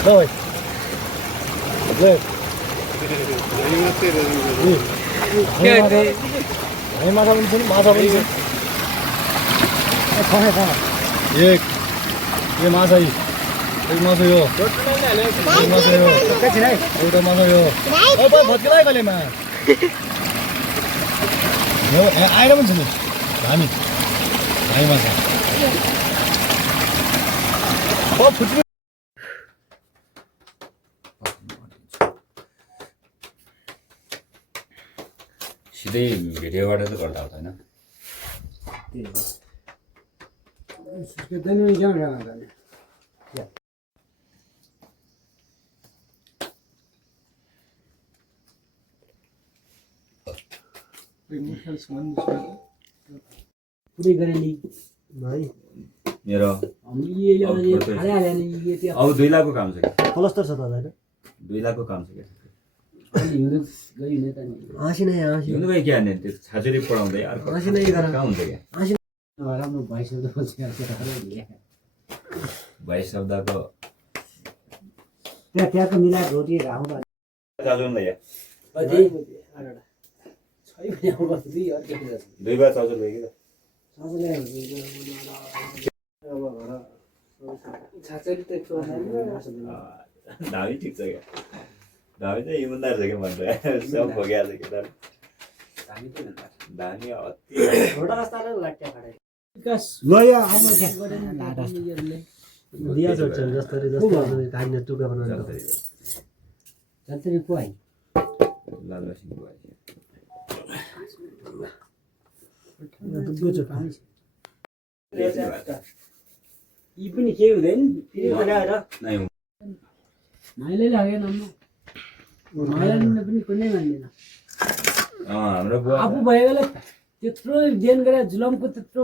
Давай. Давай. माछा पनि छन् माछा पनि छन् एक यो माछा एक माछा यो माछा यो एउटा माछा यो भत्किलाइ कलेमा आएर पनि छ नि हामी माछा फुट्नु सिधै भिडियोबाट त गर्दा हुँदैन पुरै गरेली भाइ मेरो अब 2 लाखको काम छ कि प्लस्टर छ त हैन 2 लाखको काम छ कि आसी नै आसी हिँड्नु भाइ के हान्ने त्यो छाचुरी पढाउँदै अर्को आसी नै गर कहाँ हुन्छ क्या आसी राम्रो भाइ शब्द भाइ शब्दको त्यहाँको मिलाएर रोटी राख्नु चाउचाउ लैया अझै आठवटा छै भने अब दुई अर्को कुरा छ 2 बार चाउचाउ लैया सबैले अब छाचरी त धामी ठिक छ क्या धामी चाहिँ इमान्दार छ क्या भन्छ सब भोग्या छ क्या धामी अति छोटा रास्ताले लाग्छ खडे विकास ल या अब दिया छोड्छन् जस्तरी जस्तै धान्य टुक्रा बनाउनु जन्तरी को आइ लाल रसिङ भयो यी पनि के हुँदैन फेरि बनाएर नै माइले लागेन माइले पनि कुनै मान्दैन हाम्रो बुवा आफू भएकोले त्यत्रो जेन गरे जुलमको त्यत्रो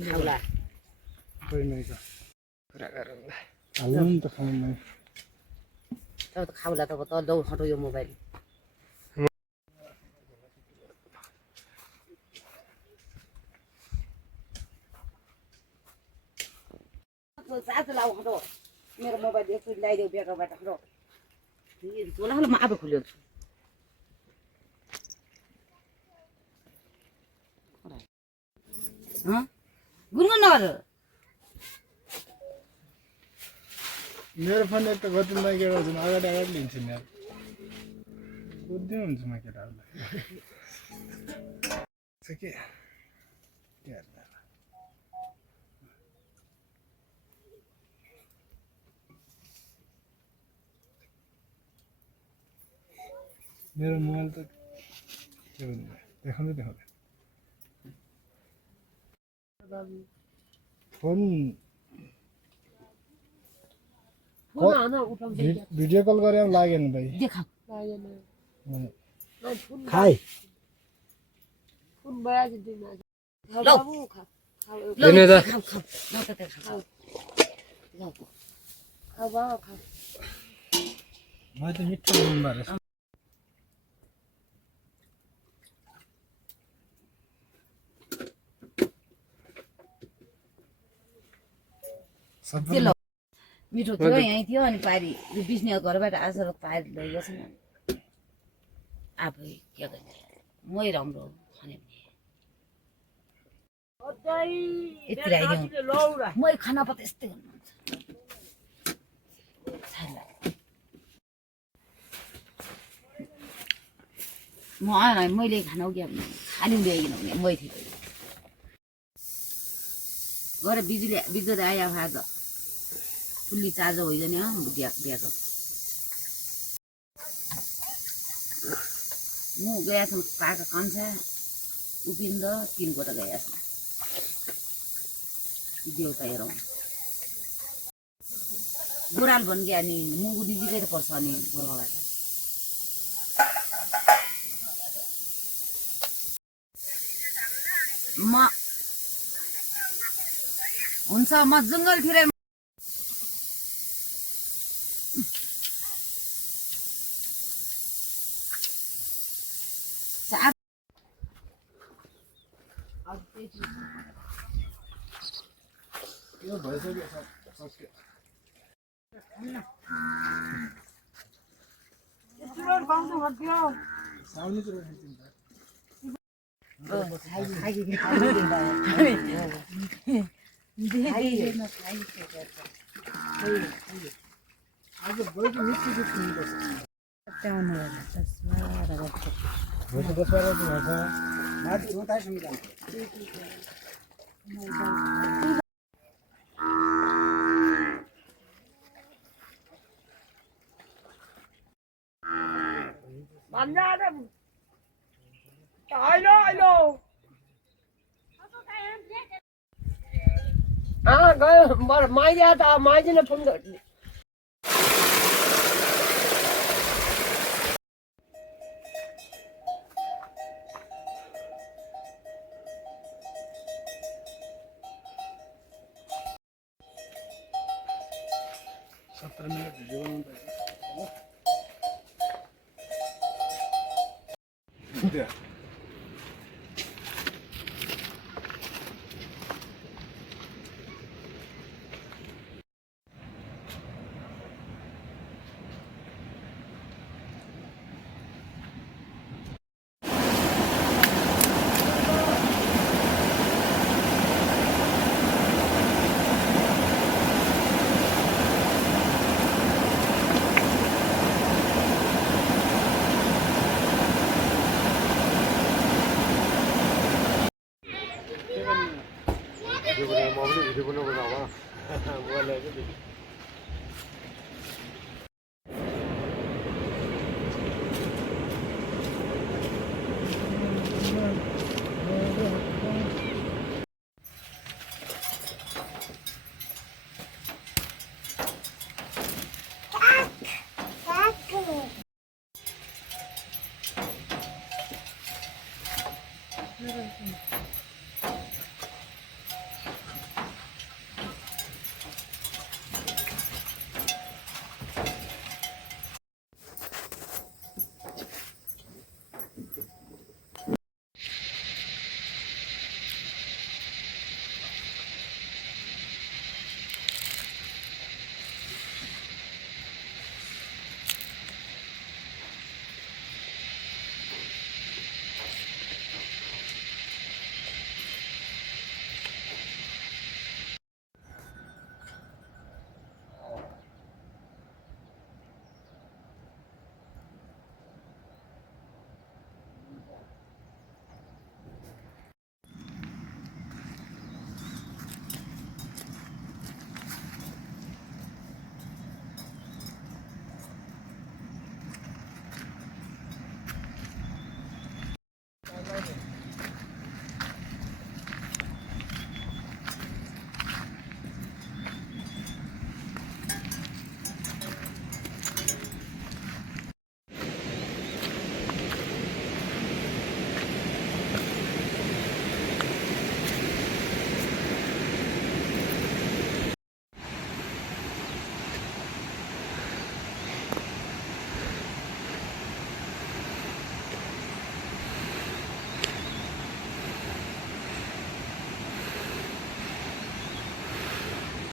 खाउला कोही नै छ कुरा गरौँला हाल्नु त खाउँ तब त खाउला तब त लौ हटो यो मोबाइल चार्ज लाऊ हटो मेरो मोबाइल एकचोटि ल्याइदेऊ बेगबाट हटो होला म आफै खोलिदिन्छु गुनगुन नगर मेरो फोन एक त गतिमा केटा हुन्छ अगाडि अगाडि लिन्छु नि कुद्दिनु हुन्छ म केटाहरूलाई के मेरो मोबाइल त के भन्नु देखाउँदै देखाउँदै फोन भिडियो कल गरे पनि लागेन भाइ खाइ म त मिठो नम्बर मिठो थियो यहीँ थियो अनि पारी बिस्ने घरबाट आएर पारी लैगएछ नि आफै के गर्ने मै राम्रो खाने यति आइदिउँ मै खाना पो त्यस्तै गर्नुहुन्छ म आएन मैले खाना क्या खाली ल्याइकन हुने मै थियो गएर बिजुली आयो आज फुल्ली चार्जर होइन बिहाको म गएछ पाका कान्छा उपिन्द 3 कोटा गएछ देउता हेरौँ गोराल भन्के अनि मुगु डिजिकै त पर्छ अनि गोर्खाबाट म हुन्छ म जङ्गलतिर यो भइसक्यो सक्यो साउनी चाहिँ आज भोलि मिठो गीत सुन्नुपर्छ भोलि 10-12 दिन हुन्छ माथि उतासम्म जान्छ Bắn ra đấy. Ai đó, ai đâu. À, cái mai ra ta mai chứ nó không được. 이번에 먹으면 이번에 보자고. 뭐래?